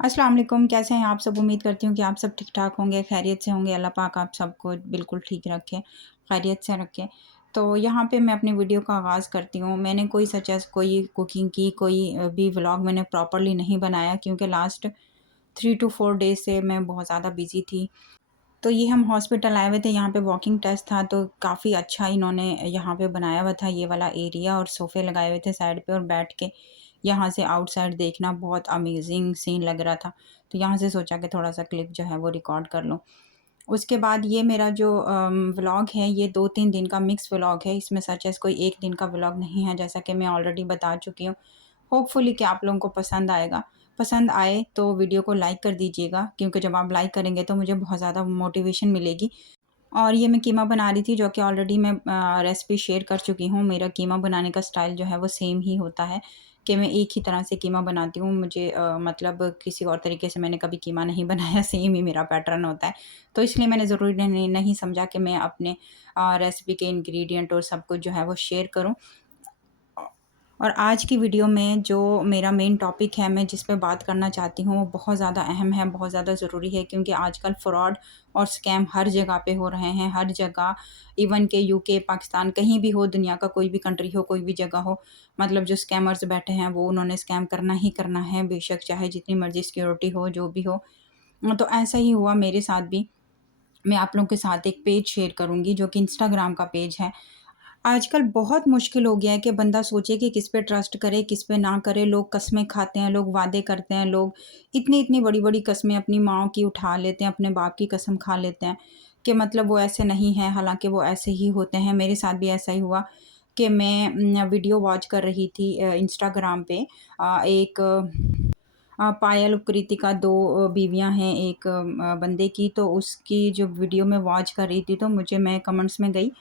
अस्सलाम वालेकुम, कैसे हैं आप सब? उम्मीद करती हूँ कि आप सब ठीक-ठाक होंगे, खैरियत से होंगे। अल्लाह पाक आप सबको बिल्कुल ठीक रखे, खैरियत से रखे। तो यहाँ पे मैं अपनी वीडियो का आगाज़ करती हूँ। मैंने कोई सच एज़ कोई कुकिंग की कोई भी व्लॉग मैंने प्रॉपर्ली नहीं बनाया क्योंकि लास्ट 3 टू 4 डेज़ से मैं बहुत ज़्यादा बिज़ी थी। तो ये हम हॉस्पिटल आए हुए थे, यहाँ पे वॉकिंग टेस्ट था तो काफ़ी अच्छा इन्होंने यहाँ पे बनाया हुआ था ये वाला एरिया और सोफ़े लगाए हुए थे साइड पे और बैठ के यहाँ से आउटसाइड देखना बहुत अमेजिंग सीन लग रहा था। तो यहाँ से सोचा कि थोड़ा-सा क्लिप जो है वो रिकॉर्ड कर लूँ। उसके बाद ये मेरा जो व्लॉग है ये 2-3 दिन का मिक्स व्लॉग है। इसमें सच एज़ कोई 1 दिन का व्लॉग नहीं है, जैसा कि मैं ऑलरेडी बता चुकी हूँ। होपफुली कि आप लोगों को पसंद आएगा। पसंद आए तो वीडियो को लाइक कर दीजिएगा क्योंकि जब आप लाइक करेंगे तो मुझे बहुत ज़्यादा मोटिवेशन मिलेगी। और ये मैं कीमा बना रही थी जो कि ऑलरेडी मैं रेसिपी शेयर कर चुकी हूँ। मेरा कीमा बनाने का स्टाइल जो है वो सेम ही होता है कि मैं एक ही तरह से कीमा बनाती हूँ। मुझे मतलब किसी और तरीके से मैंने कभी कीमा नहीं बनाया, सेम ही मेरा पैटर्न होता है। तो इसलिए मैंने ज़रूरी नहीं समझा कि मैं अपने रेसिपी के इंग्रीडिएंट और सब कुछ जो है वो शेयर करूँ। और आज की वीडियो में जो मेरा मेन टॉपिक है, मैं जिस पे बात करना चाहती हूँ, वो बहुत ज़्यादा अहम है, बहुत ज़्यादा ज़रूरी है क्योंकि आजकल फ्रॉड और स्कैम हर जगह पे हो रहे हैं, हर जगह। इवन के यूके, पाकिस्तान, कहीं भी हो, दुनिया का कोई भी कंट्री हो, कोई भी जगह हो, मतलब जो स्कैमर्स बैठे हैं वो उन्होंने स्कैम करना ही करना है, बेशक चाहे जितनी मर्ज़ी सिक्योरिटी हो, जो भी हो। तो ऐसा ही हुआ मेरे साथ भी। मैं आप लोगों के साथ एक पेज शेयर करूँगी जो कि इंस्टाग्राम का पेज है। आजकल बहुत मुश्किल हो गया है कि बंदा सोचे कि किस पे ट्रस्ट करे, किस पे ना करे। लोग कस्में खाते हैं, लोग वादे करते हैं, लोग इतनी-इतनी बड़ी-बड़ी कस्में अपनी माँओं की उठा लेते हैं, अपने बाप की कसम खा लेते हैं कि मतलब वो ऐसे नहीं हैं, हालाँकि वो ऐसे ही होते हैं। मेरे साथ भी ऐसा ही हुआ कि मैं वीडियो वॉच कर रही थी इंस्टाग्राम पे। एक पायल और कृतिका 2 बीवियाँ हैं एक बंदे की, तो उसकी जो वीडियो मैं वॉच कर रही थी तो मैं कमेंट्स में गई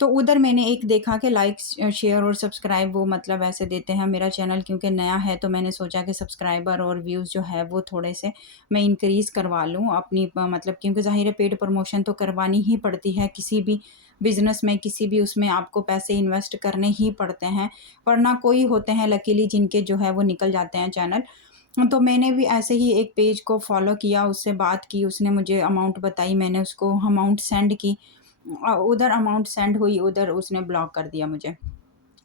तो उधर मैंने एक देखा कि लाइक्स शेयर और सब्सक्राइब वो मतलब ऐसे देते हैं। मेरा चैनल क्योंकि नया है तो मैंने सोचा कि सब्सक्राइबर और व्यूज़ जो है वो थोड़े से मैं इंक्रीज़ करवा लूँ अपनी मतलब क्योंकि ज़ाहिर है पेड प्रमोशन तो करवानी ही पड़ती है किसी भी बिज़नेस में, किसी भी उसमें आपको पैसे इन्वेस्ट करने ही पड़ते हैं। वरना कोई होते हैं लकीली जिनके जो है वो निकल जाते हैं चैनल। तो मैंने भी ऐसे ही एक पेज को फ़ॉलो किया, उससे बात की, उसने मुझे अमाउंट बताई, मैंने उसको अमाउंट सेंड की। उधर अमाउंट सेंड हुई, उधर उसने ब्लॉक कर दिया मुझे।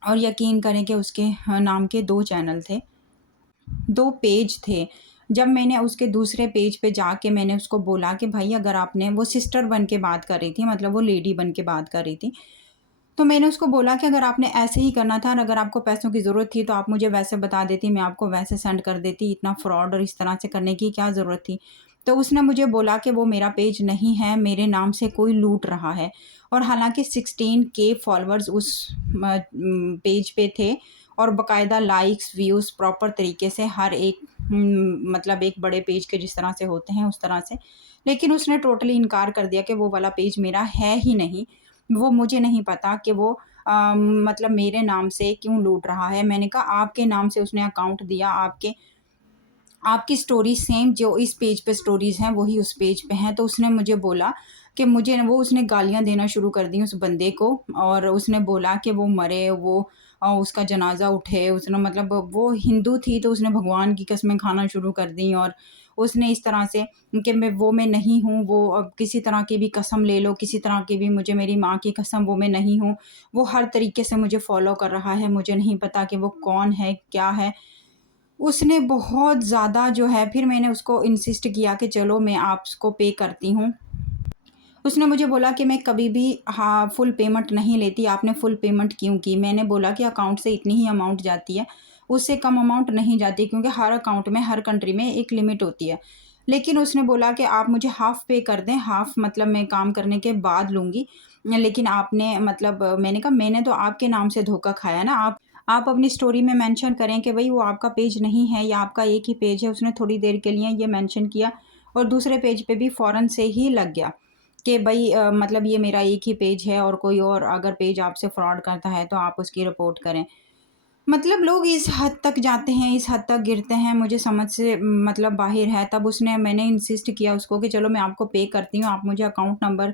और यकीन करें कि उसके नाम के 2 चैनल थे, 2 पेज थे। जब मैंने उसके दूसरे पेज पे जाके मैंने उसको बोला कि भाई अगर आपने वो सिस्टर बन के बात कर रही थी, मतलब वो लेडी बन के बात कर रही थी। तो मैंने उसको बोला कि अगर आपने ऐसे ही करना था और अगर आपको पैसों की ज़रूरत थी तो आप मुझे वैसे बता देती, मैं आपको वैसे सेंड कर देती, इतना फ्रॉड और इस तरह से करने की क्या ज़रूरत थी? तो उसने मुझे बोला कि वो मेरा पेज नहीं है, मेरे नाम से कोई लूट रहा है। और हालाँकि 16 के फॉलोअर्स उस पेज पे थे और बाकायदा लाइक्स, व्यूज़ प्रॉपर तरीके से हर एक मतलब एक बड़े पेज के जिस तरह से होते हैं उस तरह से। लेकिन उसने टोटली इनकार कर दिया कि वो वाला पेज मेरा है ही नहीं। वो मुझे नहीं पता कि वो मतलब मेरे नाम से क्यों लूट रहा है। मैंने कहा आपके नाम से उसने अकाउंट दिया, आपकी स्टोरी सेम जो इस पेज पे स्टोरीज़ हैं वही उस पेज पे हैं। तो उसने मुझे बोला कि मुझे वो उसने गालियाँ देना शुरू कर दी उस बंदे को और उसने बोला कि वो मरे, वो उसका जनाज़ा उठे। उसने मतलब वो हिंदू थी तो उसने भगवान की कसमें खाना शुरू कर दी और उसने इस तरह से कि मैं नहीं हूँ, वो अब किसी तरह की भी कसम ले लो, किसी तरह की भी मुझे मेरी माँ की कसम वो मैं नहीं हूँ। वो हर तरीके से मुझे फ़ॉलो कर रहा है, मुझे नहीं पता कि वो कौन है, क्या है? उसने बहुत ज़्यादा जो है फिर मैंने उसको इंसिस्ट किया कि चलो मैं आपको पे करती हूँ। उसने मुझे बोला कि मैं कभी भी हाँ, फुल पेमेंट नहीं लेती, आपने फुल पेमेंट क्यों की? मैंने बोला कि अकाउंट से इतनी ही अमाउंट जाती है, उससे कम अमाउंट नहीं जाती क्योंकि हर अकाउंट में, हर कंट्री में एक लिमिट होती है। लेकिन उसने बोला कि आप मुझे हाफ़ पे कर दें, हाफ़ मतलब मैं काम करने के बाद लूँगी। लेकिन आपने मतलब मैंने कहा मैंने तो आपके नाम से धोखा खाया ना, आप अपनी स्टोरी में मेंशन करें कि भई वो आपका पेज नहीं है या आपका एक ही पेज है। उसने थोड़ी देर के लिए ये मेंशन किया और दूसरे पेज पे भी फ़ौरन से ही लग गया कि भई मतलब ये मेरा एक ही पेज है और कोई और अगर पेज आपसे फ्रॉड करता है तो आप उसकी रिपोर्ट करें। मतलब लोग इस हद तक जाते हैं, इस हद तक गिरते हैं, मुझे समझ से मतलब बाहिर है। तब मैंने इंसिस्ट किया उसको कि चलो मैं आपको पे करती हूँ, आप मुझे अकाउंट नंबर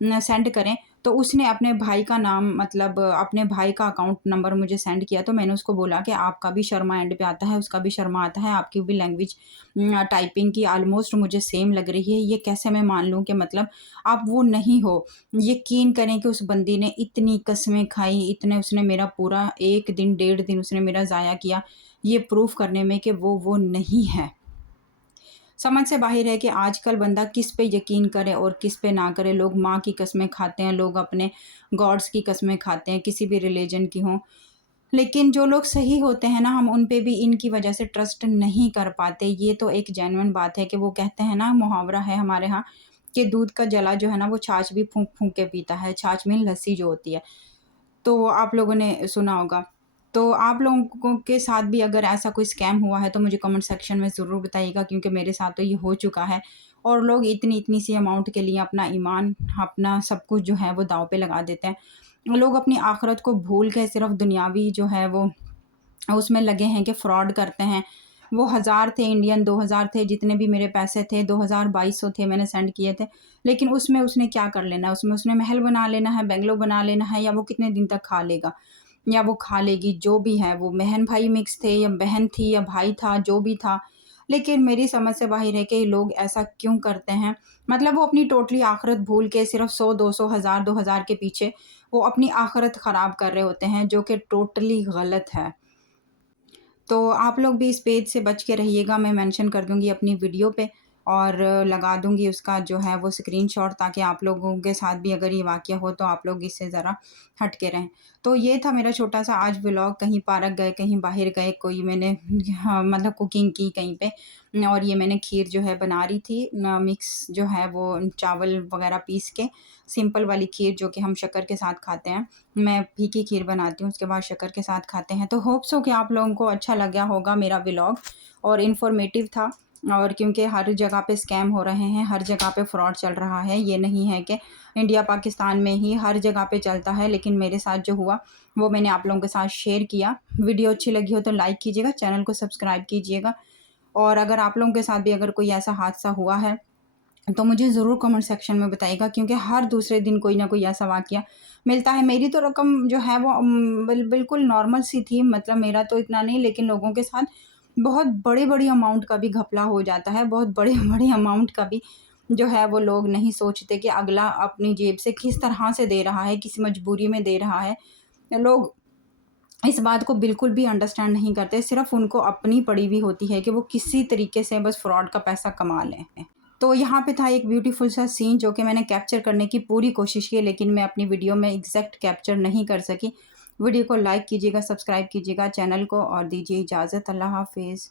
सेंड करें, तो उसने अपने भाई का नाम मतलब अपने भाई का अकाउंट नंबर मुझे सेंड किया। तो मैंने उसको बोला कि आपका भी शर्मा एंड पे आता है, उसका भी शर्मा आता है, आपकी भी लैंग्वेज टाइपिंग की ऑलमोस्ट मुझे सेम लग रही है, ये कैसे मैं मान लूँ कि मतलब आप वो नहीं हो। यकीन करें कि उस बंदी ने इतनी कस्में खाई, इतने उसने मेरा पूरा 1 दिन 1.5 दिन उसने मेरा ज़ाया किया, ये प्रूफ़ करने में कि वो नहीं है। समझ से बाहिर है कि आजकल बंदा किस पे यकीन करे और किस पे ना करे। लोग माँ की कसमें खाते हैं, लोग अपने गॉड्स की कसमें खाते हैं, किसी भी रिलीजन की हों। लेकिन जो लोग सही होते हैं ना, हम उन पे भी इनकी वजह से ट्रस्ट नहीं कर पाते। ये तो एक जेन्युइन बात है कि वो कहते हैं ना, मुहावरा है हमारे यहाँ कि दूध का जला जो है ना, वो छाछ भी फूँक-फूँक के पीता है। छाछ में लस्सी जो होती है। तो आप लोगों ने सुना होगा। तो आप लोगों के साथ भी अगर ऐसा कोई स्कैम हुआ है तो मुझे कमेंट सेक्शन में ज़रूर बताइएगा, क्योंकि मेरे साथ तो ये हो चुका है। और लोग इतनी-इतनी सी अमाउंट के लिए अपना ईमान, अपना सब कुछ जो है वो दाँव पे लगा देते हैं। लोग अपनी आखिरत को भूल के सिर्फ़ दुनियावी जो है वो उसमें लगे हैं कि फ्रॉड करते हैं। वो 1000 थे इंडियन, 2000 थे, जितने भी मेरे पैसे थे 2200 थे, मैंने सेंड किए थे। लेकिन उसमें उसने क्या कर लेना है? उसमें उसने महल बना लेना है, बंगलो बना लेना है, या वो कितने दिन तक खा लेगा या वो खा लेगी, जो भी है। वो बहन-भाई मिक्स थे या बहन थी या भाई था, जो भी था। लेकिन मेरी समझ से बाहिर है कि लोग ऐसा क्यों करते हैं? मतलब वो अपनी टोटली आखिरत भूल के सिर्फ़ 100, 200, 1000, 2000 के पीछे वो अपनी आखिरत ख़राब कर रहे होते हैं, जो कि टोटली गलत है। तो आप लोग भी इस पेज से बच के रहिएगा, मैं मेंशन कर दूँगी अपनी वीडियो पे और लगा दूँगी उसका जो है वो स्क्रीनशॉट, ताकि आप लोगों के साथ भी अगर ये वाक़या हो तो आप लोग इससे ज़रा हट के रहें। तो ये था मेरा छोटा-सा आज व्लॉग, कहीं पार्क गए, कहीं बाहर गए, कोई मैंने हाँ, मतलब कुकिंग की कहीं पे। और ये मैंने खीर जो है बना रही थी मिक्स जो है वो चावल वग़ैरह पीस के, सिंपल वाली खीर जो कि हम शक्कर के साथ खाते हैं। मैं फीकी खीर बनाती हूँ, उसके बाद शक्कर के साथ खाते हैं। तो होप सो कि आप लोगों को अच्छा लगा होगा मेरा व्लॉग और इन्फॉर्मेटिव था। और क्योंकि हर जगह पे स्कैम हो रहे हैं, हर जगह पे फ्रॉड चल रहा है। ये नहीं है कि इंडिया पाकिस्तान में ही हर जगह पे चलता है, लेकिन मेरे साथ जो हुआ वो मैंने आप लोगों के साथ शेयर किया। वीडियो अच्छी लगी हो तो लाइक कीजिएगा, चैनल को सब्सक्राइब कीजिएगा। और अगर आप लोगों के साथ भी अगर कोई ऐसा हादसा हुआ है तो मुझे ज़रूर कमेंट सेक्शन में बताइएगा, क्योंकि हर दूसरे दिन कोई ना कोई ऐसा वाक़या मिलता है। मेरी तो रकम जो है वो बिल्कुल नॉर्मल सी थी, मतलब मेरा तो इतना नहीं, लेकिन लोगों के साथ बहुत बड़ी-बड़ी अमाउंट का भी घपला हो जाता है। बहुत बड़ी-बड़ी अमाउंट का भी जो है वो लोग नहीं सोचते कि अगला अपनी जेब से किस तरह से दे रहा है, किस मजबूरी में दे रहा है। लोग इस बात को बिल्कुल भी अंडरस्टैंड नहीं करते, सिर्फ़ उनको अपनी पड़ी हुई होती है कि वो किसी तरीके से बस फ्रॉड का पैसा कमा लें। तो यहाँ पे था एक ब्यूटीफुल सा सीन जो कि मैंने कैप्चर करने की पूरी कोशिश की, लेकिन मैं अपनी वीडियो में एग्जैक्ट कैप्चर नहीं कर सकी। वीडियो को लाइक कीजिएगा, सब्सक्राइब कीजिएगा चैनल को और दीजिए इजाज़त। अल्लाह हाफ़िज़।